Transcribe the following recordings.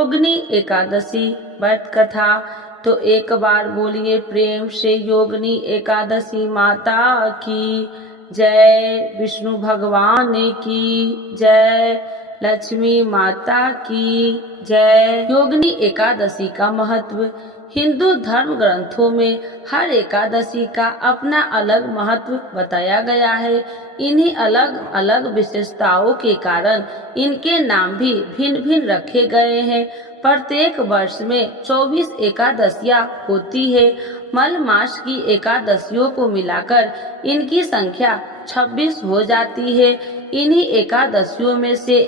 योगिनी एकादशी व्रत कथा। तो एक बार बोलिए प्रेम से योगिनी एकादशी माता की जय, विष्णु भगवान की जय, लक्ष्मी माता की जय। योगिनी एकादशी का महत्व। हिंदू धर्म ग्रंथों में हर एकादशी का अपना अलग महत्व बताया गया है। इन्हीं अलग अलग विशेषताओं के कारण इनके नाम भी भिन्न भिन्न रखे गए हैं। प्रत्येक वर्ष में 24 एकादशियां होती है। मल मास की एकादशियों को मिलाकर इनकी संख्या 26 हो जाती है। इन्हीं एकादशियों में से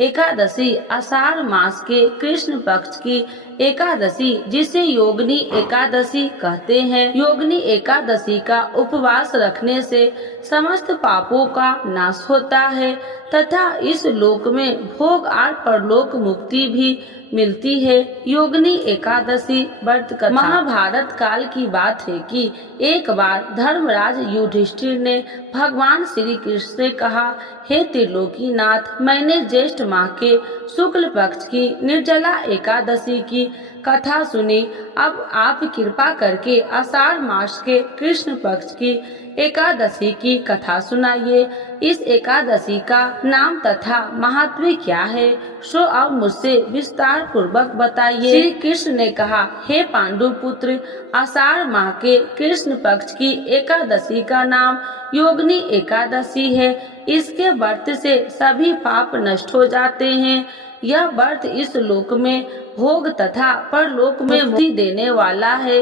एकादशी आषाढ़ मास के कृष्ण पक्ष की एकादशी जिसे योगिनी एकादशी कहते हैं। योगिनी एकादशी का उपवास रखने से समस्त पापों का नाश होता है तथा इस लोक में भोग और परलोक मुक्ति भी मिलती है। योगिनी एकादशी व्रत कथा। महाभारत काल की बात है कि एक बार धर्मराज युधिष्ठिर ने भगवान श्री कृष्ण से कहा, हे त्रिलोकीनाथ, मैंने ज्येष्ठ माह के शुक्ल पक्ष की निर्जला एकादशी की कथा सुनी। अब आप कृपा करके आषाढ़ मास के कृष्ण पक्ष की एकादशी की कथा सुनाइए। इस एकादशी का नाम तथा महात्म्य क्या है, सो अब मुझसे विस्तार पूर्वक बताइए। श्री कृष्ण ने कहा, हे पांडु पुत्र, आषाढ़ माह के कृष्ण पक्ष की एकादशी का नाम योगिनी एकादशी है। इसके व्रत से सभी पाप नष्ट हो जाते हैं। यह व्रत इस लोक में भोग तथा परलोक में मुक्ति देने वाला है।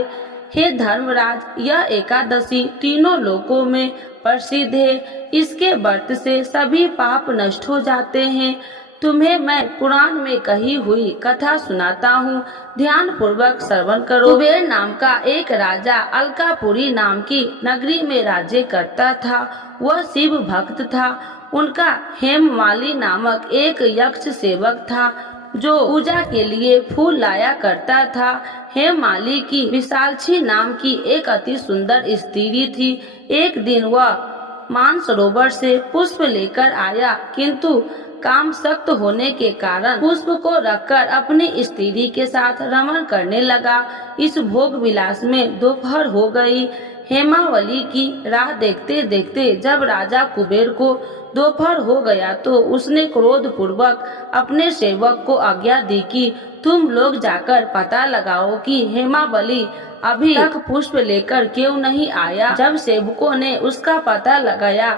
हे धर्मराज, यह एकादशी तीनों लोकों में प्रसिद्ध है। इसके व्रत से सभी पाप नष्ट हो जाते हैं। तुम्हें मैं पुराण में कही हुई कथा सुनाता हूँ, ध्यान पूर्वक श्रवण करो। कुबेर नाम का एक राजा अलकापुरी नाम की नगरी में राज्य करता था। वह शिव भक्त था। उनका हेममाली नामक एक यक्ष सेवक था जो पूजा के लिए फूल लाया करता था। हेममाली की विशालक्षी नाम की एक अति सुंदर स्त्री थी। एक दिन वह मानसरोवर से पुष्प लेकर आया, किंतु काम सख्त होने के कारण पुष्प को रखकर अपनी स्त्री के साथ रमण करने लगा। इस भोग विलास में दोपहर हो गई। हेमावली की राह देखते देखते जब राजा कुबेर को दोपहर हो गया तो उसने क्रोध पूर्वक अपने सेवक को आज्ञा दी कि तुम लोग जाकर पता लगाओ कि हेमावली अभी तक पुष्प लेकर क्यों नहीं आया। जब सेवकों ने उसका पता लगाया,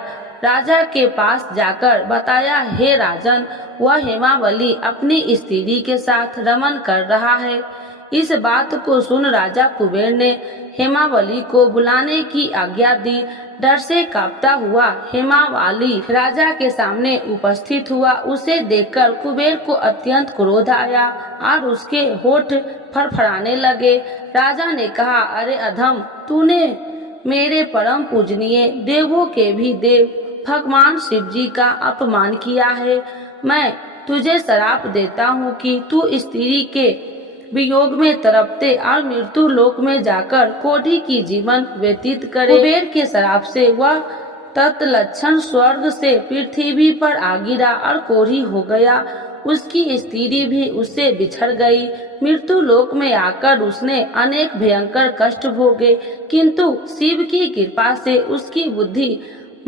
राजा के पास जाकर बताया, हे राजन, वह हेमावली अपनी स्त्री के साथ रमण कर रहा है। इस बात को सुन राजा कुबेर ने हेमावली को बुलाने की आज्ञा दी। डर से कांपता हुआ हेमावली राजा के सामने उपस्थित हुआ। उसे देखकर कुबेर को अत्यंत क्रोध आया और उसके होठ फड़फड़ाने लगे। राजा ने कहा, अरे अधम, तूने मेरे परम पूजनीय देवों के भी देव भगवान शिव जी का अपमान किया है। मैं तुझे श्राप देता हूँ कि तू स्त्री के वियोग में तड़पते और मृत्यु लोक में जाकर कोढ़ी की जीवन व्यतीत करे। कुबेर के श्राप से वह तत्लक्षण स्वर्ग से पृथ्वी पर आ गिरा और कोढ़ी हो गया। उसकी स्त्री भी उससे बिछड़ गई। मृत्यु लोक में आकर उसने अनेक भयंकर कष्ट भोगे, किंतु शिव की कृपा से उसकी बुद्धि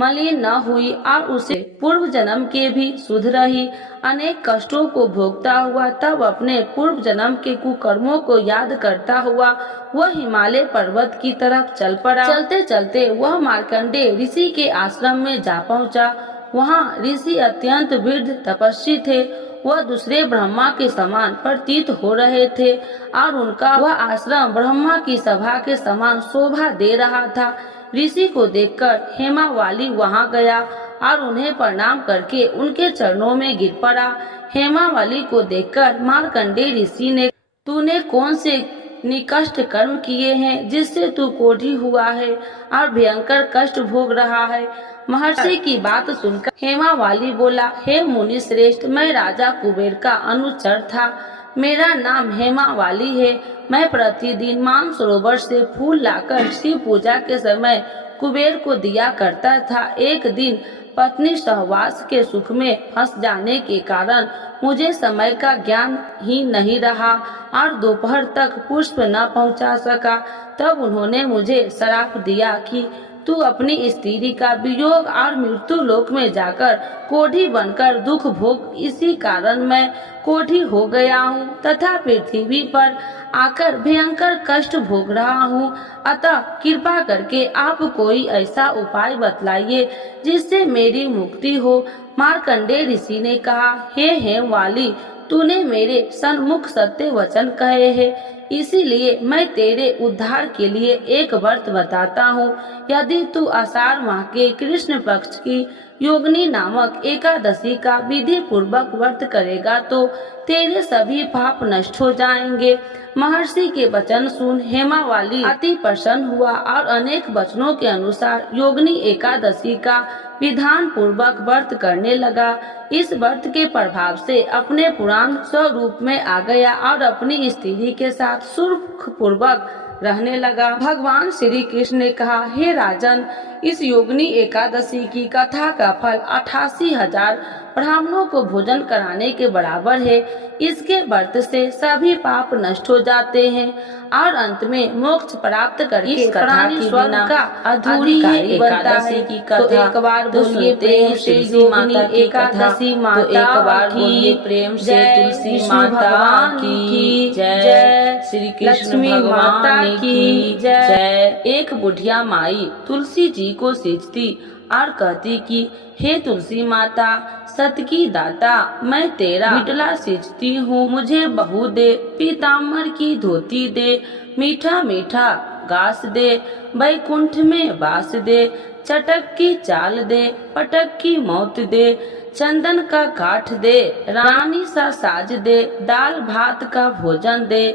मलिन न हुई और उसे पूर्व जन्म के भी सुध रही। अनेक कष्टों को भोगता हुआ तब अपने पूर्व जन्म के कुकर्मों को याद करता हुआ वह हिमालय पर्वत की तरफ चल पड़ा। चलते चलते वह मार्कंडेय ऋषि के आश्रम में जा पहुंचा। वहां ऋषि अत्यंत वृद्ध तपस्वी थे। वह दूसरे ब्रह्मा के समान प्रतीत हो रहे थे और उनका वह आश्रम ब्रह्मा की सभा के समान शोभा दे रहा था। ऋषि को देखकर हेमावली वहां गया और उन्हें प्रणाम करके उनके चरणों में गिर पड़ा। हेमावली को देखकर मार्कंडेय ऋषि ने, तूने कौन से निकृष्ट कर्म किए हैं जिससे तू कोढ़ी हुआ है और भयंकर कष्ट भोग रहा है। महर्षि की बात सुनकर हेमावली बोला, हे मुनि श्रेष्ठ, मैं राजा कुबेर का अनुचर था। मेरा नाम हेमावली है। मैं प्रतिदिन मानसरोवर से फूल लाकर शिव पूजा के समय कुबेर को दिया करता था। एक दिन पत्नी सहवास के सुख में फंस जाने के कारण मुझे समय का ज्ञान ही नहीं रहा और दोपहर तक पुष्प न पहुंचा सका। तब उन्होंने मुझे श्राप दिया कि तू अपनी स्त्री का वियोग और मृत्यु लोक में जाकर कोढ़ी बनकर दुख भोग। इसी कारण मैं कोढ़ी हो गया हूँ तथा पृथ्वी पर आकर भयंकर कष्ट भोग रहा हूँ। अतः कृपा करके आप कोई ऐसा उपाय बतलाइए जिससे मेरी मुक्ति हो। मार्कंडेय ऋषि ने कहा, हे हेमवाली, तूने मेरे सन्मुख सत्य वचन कहे हैं, इसीलिए मैं तेरे उद्धार के लिए एक व्रत बताता हूँ। यदि तू आषाढ़ माह के कृष्ण पक्ष की योगिनी नामक एकादशी का विधि पूर्वक व्रत करेगा तो तेरे सभी पाप नष्ट हो जाएंगे। महर्षि के वचन सुन हेमावाली अति प्रसन्न हुआ और अनेक वचनों के अनुसार योगिनी एकादशी का विधान पूर्वक व्रत करने लगा। इस व्रत के प्रभाव से अपने पुराण स्वरूप में आ गया और अपनी स्त्री के साथ सुख पूर्वक रहने लगा। भगवान श्री कृष्ण ने कहा, हे राजन, इस योगिनी एकादशी की कथा का फल 88,000 ब्राह्मणों को भोजन कराने के बराबर है। इसके व्रत से सभी पाप नष्ट हो जाते हैं और अंत में मोक्ष प्राप्त करके प्राणी स्वर्ग का अधूरी एकादशी की कथा। तो एक बार बोलिए प्रेम से योगिनी एकादशी माता की, प्रेम से तुलसी माता की जय, श्री कृष्ण भगवान की जय। एक बुढ़िया माई तुलसी जी को सींचती और कहती कि हे तुलसी माता, सत की दाता, मैं तेरा बिटला सींचती हूँ, मुझे बहू दे, पीताम्बर की धोती दे, मीठा मीठा घास दे, बैकुंठ में वास दे, चटक की चाल दे, पटक की मौत दे, चंदन का काठ दे, रानी सा साज दे, दाल भात का भोजन दे,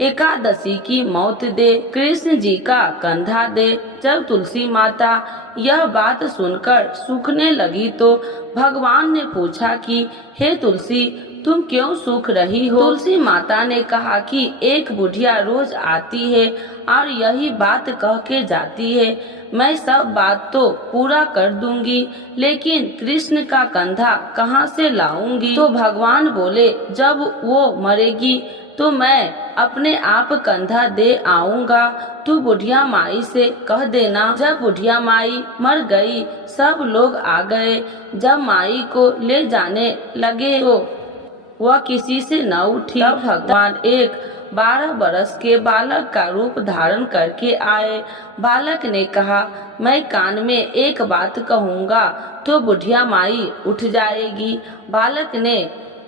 एकादशी की मौत दे, कृष्ण जी का कंधा दे। जब तुलसी माता यह बात सुनकर सूखने लगी तो भगवान ने पूछा कि हे तुलसी, तुम क्यों सूख रही हो? तुलसी माता ने कहा कि एक बुढ़िया रोज आती है और यही बात कह के जाती है, मैं सब बात तो पूरा कर दूंगी, लेकिन कृष्ण का कंधा कहाँ से लाऊंगी? तो भगवान बोले, जब वो मरेगी तो मैं अपने आप कंधा दे आऊंगा, तू बुढ़िया माई से कह देना। जब बुढ़िया माई मर गई, सब लोग आ गए। जब माई को ले जाने लगे तो वह किसी से न उठी। तब भगवान एक 12 बरस के बालक का रूप धारण करके आए। बालक ने कहा, मैं कान में एक बात कहूँगा तो बुढ़िया माई उठ जाएगी। बालक ने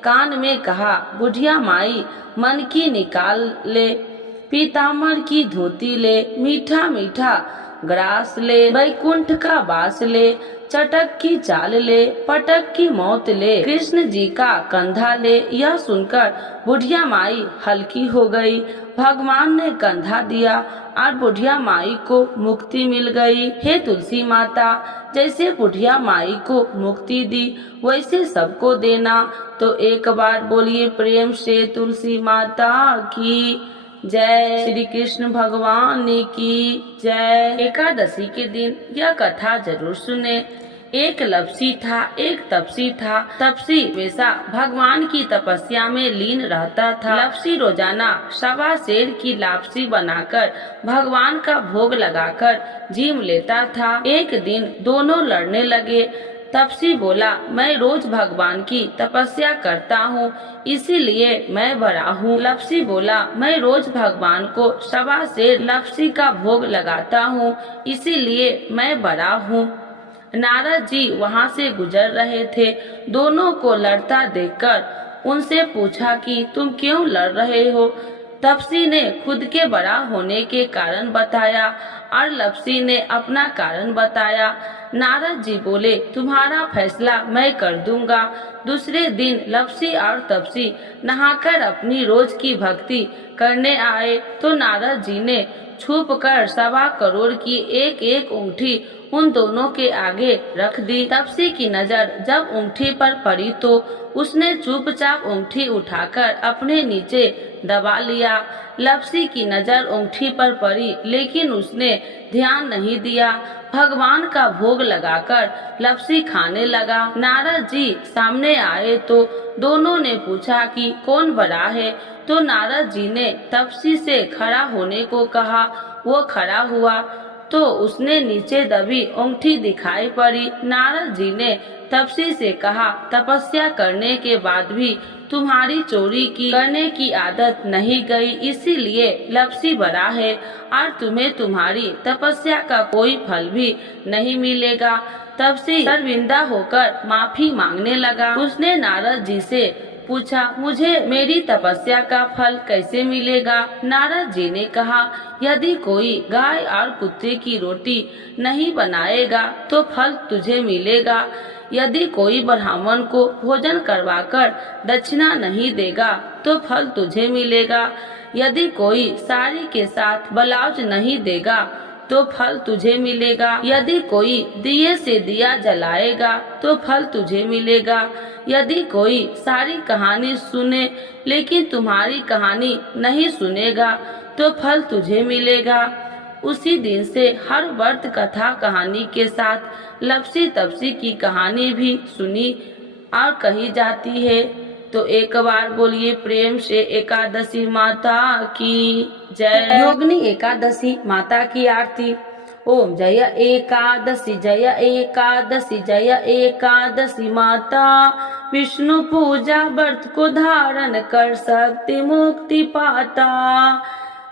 कान में कहा, बुढ़िया माई मन की निकाल ले, पीताम्बर की धोती ले, मीठा मीठा ग्रास ले, बैकुंठ का वास ले, चटक की चाल ले, पटक की मौत ले, कृष्ण जी का कंधा ले। यह सुनकर बुढ़िया माई हल्की हो गई। भगवान ने कंधा दिया और बुढ़िया माई को मुक्ति मिल गई। हे तुलसी माता, जैसे बुढ़िया माई को मुक्ति दी वैसे सबको देना। तो एक बार बोलिए प्रेम से तुलसी माता की जय, श्री कृष्ण भगवान की जय। एकादशी के दिन यह कथा जरूर सुने। एक लपसी था, एक तपसी था। तपसी हमेशा भगवान की तपस्या में लीन रहता था। लपसी रोजाना 1.25 सेर की लापसी बनाकर भगवान का भोग लगाकर जीम लेता था। एक दिन दोनों लड़ने लगे। तपसी बोला, मैं रोज भगवान की तपस्या करता हूँ, इसीलिए मैं बड़ा हूँ। लपसी बोला, मैं रोज भगवान को 1.25 सेर लपसी का भोग लगाता हूँ, इसीलिए मैं बड़ा हूँ। नारद जी वहाँ से गुजर रहे थे। दोनों को लड़ता देखकर उनसे पूछा कि तुम क्यों लड़ रहे हो? तपसी ने खुद के बड़ा होने के कारण बताया और लपसी ने अपना कारण बताया। नारद जी बोले, तुम्हारा फैसला मैं कर दूंगा। दूसरे दिन लपसी और तपसी नहाकर अपनी रोज की भक्ति करने आए तो नारद जी ने छुप कर 1.25 करोड़ की एक एक ऊँटी उन दोनों के आगे रख दी। तपसी की नजर जब ऊँटी पर पड़ी तो उसने चुपचाप ऊँटी उठाकर अपने नीचे दबा लिया। लपसी की नजर ऊँटी पर पड़ी, लेकिन उसने ध्यान नहीं दिया। भगवान का भोग लगाकर लपसी खाने लगा। नारद जी सामने आए तो दोनों ने पूछा कि कौन बड़ा है। तो नारद जी ने तपसी से खड़ा होने को कहा। वो खड़ा हुआ तो उसने नीचे दबी अंगूठी दिखाई पड़ी। नारद जी ने तपसी से कहा, तपस्या करने के बाद भी तुम्हारी चोरी करने की आदत नहीं गई, इसीलिए लपसी बड़ा है और तुम्हें तुम्हारी तपस्या का कोई फल भी नहीं मिलेगा। तपसी शर्मिंदा होकर माफी मांगने लगा। उसने नारद जी से पूछा, मुझे मेरी तपस्या का फल कैसे मिलेगा? नारद जी ने कहा, यदि कोई गाय और कुत्ते की रोटी नहीं बनाएगा तो फल तुझे मिलेगा। यदि कोई ब्राह्मण को भोजन करवाकर दक्षिणा नहीं देगा तो फल तुझे मिलेगा। यदि कोई साड़ी के साथ ब्लाउज नहीं देगा तो फल तुझे मिलेगा। यदि कोई दिए से दिया जलाएगा तो फल तुझे मिलेगा। यदि कोई सारी कहानी सुने लेकिन तुम्हारी कहानी नहीं सुनेगा तो फल तुझे मिलेगा। उसी दिन से हर व्रत कथा कहानी के साथ लपसी तपसी की कहानी भी सुनी और कही जाती है। तो एक बार बोलिए प्रेम से एकादशी माता की जय। योगिनी एकादशी माता की आरती। ओम जय एकादशी जय एकादशी जय एकादशी माता। विष्णु पूजा व्रत को धारण कर सकती मुक्ति पाता।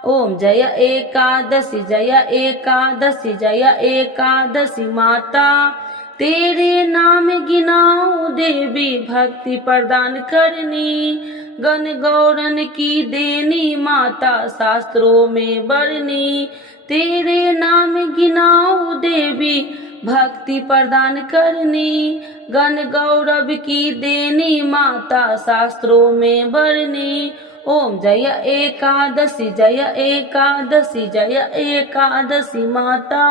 ओम जय एकादशी जय एकादशी जय एकादशी माता। तेरे नाम गिनाओ देवी भक्ति प्रदान करनी। गण गौरन की देनी माता शास्त्रों में बरनी। तेरे नाम गिनाओ देवी भक्ति प्रदान करनी। गण गौरव की देनी माता शास्त्रों में बरनी। ओम जय एकादशी जय एकादशी जय एकादशी माता।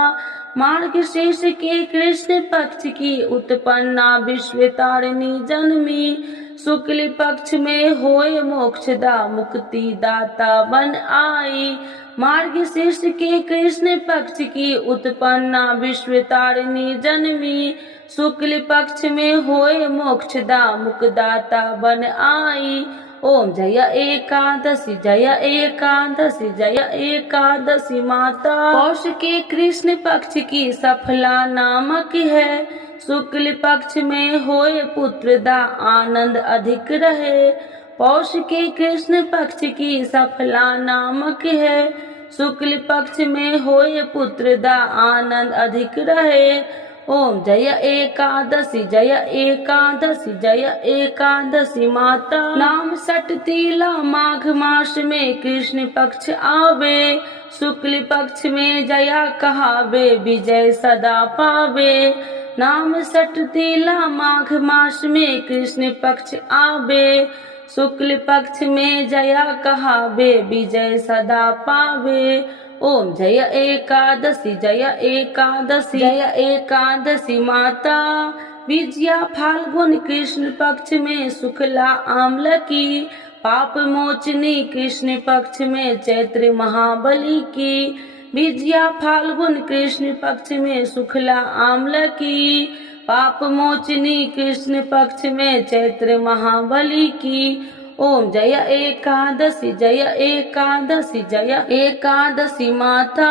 मार्गशीर्ष के कृष्ण पक्ष की उत्पन्ना विश्वतारिणी जन्मी। शुक्ल पक्ष में होए मोक्षदा मुक्ति दाता बन आई। मार्गशीर्ष के कृष्ण पक्ष की उत्पन्ना विश्वतारिणी जन्मी। शुक्ल पक्ष में होए मोक्षदा मुक्तिदाता बन आई। ओम जय एकादशी जय एकादशी जय एकादशी माता। पौष के कृष्ण पक्ष की सफला नामक है। शुक्ल पक्ष में होए पुत्रदा आनंद अधिक रहे। पौष के कृष्ण पक्ष की सफला नामक है। शुक्ल पक्ष में होए पुत्रदा आनंद अधिक रहे। ओम जय एकादशी जय एकादशी जय एकादशी माता। नाम सटतीला माघ मास में कृष्ण पक्ष आवे। शुक्ल पक्ष में जया कहावे विजय सदा पावे। नाम सटतीला माघ मास में कृष्ण पक्ष आवे। शुक्ल पक्ष में जया कहावे विजय सदा पावे। ओम जय एकादशी जय एकादशी जय एकादशी माता। विजया फाल्गुन कृष्ण पक्ष में शुक्ला आम्ल की। पाप मोचनी कृष्ण पक्ष में चैत्र महाबली की। विजया फाल्गुन कृष्ण पक्ष में शुक्ला आम्ल की। पाप मोचनी कृष्ण पक्ष में चैत्र महाबली की। ओम जय एकादशी जय एकादशी जय एकादशी माता।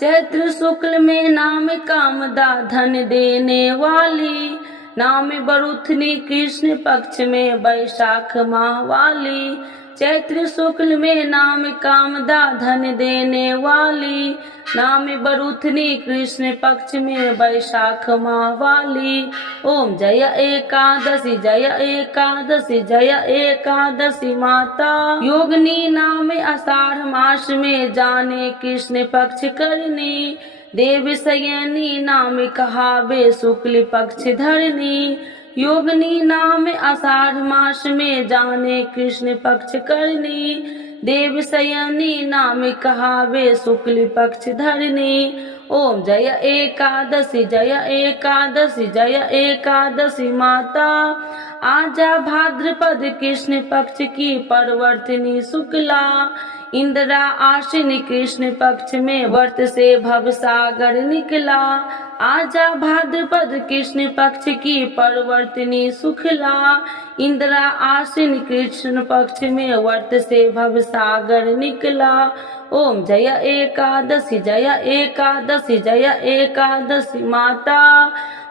चैत्र शुक्ल में नाम कामदा धन देने वाली। नाम बरुथनी कृष्ण पक्ष में वैशाख माह वाली। चैत्र शुक्ल में नाम कामदा धन देने वाली। नाम बरुथनी कृष्ण पक्ष में वैशाख माह वाली। ओम जय एकादशी जय एकादशी जय एकादशी माता। योगिनी नाम आषाढ़ मास में जाने कृष्ण पक्ष करनी। देव सयनी नाम कहावे शुक्ल पक्ष धरनी। योगिनी नाम आषाढ़ मास में जाने कृष्ण पक्ष करनी। देव सयनी नाम कहावे शुक्ल पक्ष धरनी। ओम जय एकादशी जय एकादशी जय एकादशी माता। आजा भाद्रपद कृष्ण पक्ष की परवर्तिनी शुक्ला, इंदिरा आश्विन कृष्ण पक्ष में वर्त से भव सागर निकला। आजा भाद्रपद कृष्ण पक्ष की परवर्तिनी शुक्ला, इंदिरा आश्विन कृष्ण पक्ष में वर्त से भव सागर निकला। ओम जय एकादशी जय एकादशी जय एकादशी माता,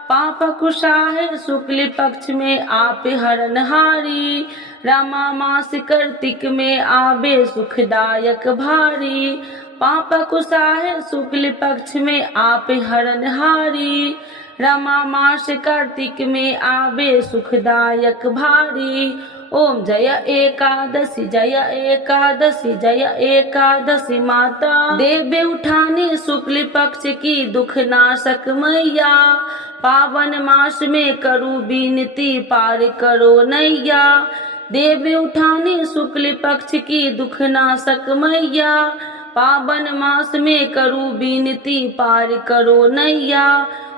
पाप कुशाह शुक्ल पक्ष में आप हरणहारी, रामा मास कार्तिक में आवे सुखदायक भारी। पाप कुशाह शुक्ल पक्ष में आप हरणहारी, रामा मास कार्तिक में आवे सुखदायक भारी। ओम जय एकादशी जय एकादशी जय एकादशी माता, देवे उठाने शुक्ल पक्ष की दुख नाशक मैया, पावन मास में करूं विनती पार करो नैया। देवी उठाने शुक्ल पक्ष की दुख नाशक मैया, पावन मास में करूं विनती पार करो नैया।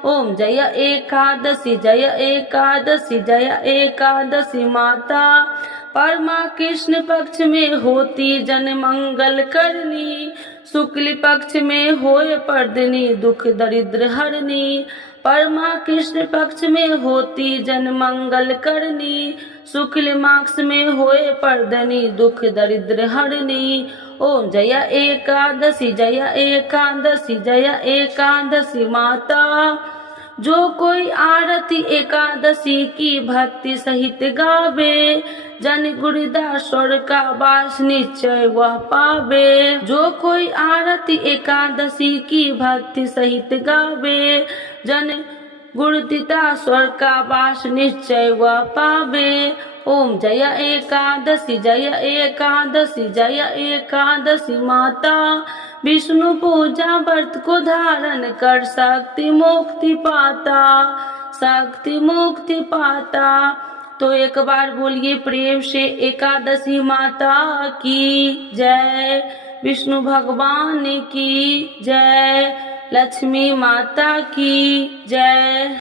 ओम जय एकादशी जय एकादशी जय एकादशी माता, परमा कृष्ण पक्ष में होती जन मंगल करनी, शुक्ल पक्ष में होए पर्दनी दुख दरिद्र हरनी। परमा कृष्ण पक्ष में होती जन मंगल करनी, शुक्ल मास में होए पर्दनी दुख दरिद्र हरनी। ओम जय एकादशी जय एकादशी जय एकादशी माता, जो कोई आरती एकादशी की भक्ति सहित गावे, जन गुरुदास स्वर का वास निश्चय वह पावे। जो कोई आरती एकादशी की भक्ति सहित गावे, जन गुरुदास स्वर का वास निश्चय वह पावे। ओम जय एकादशी जय एकादशी जय एकादशी माता, विष्णु पूजा व्रत को धारण कर शक्ति मुक्ति पाता, शक्ति मुक्ति पाता। तो एक बार बोलिए प्रेम से एकादशी माता की जय, विष्णु भगवान की जय, लक्ष्मी माता की जय।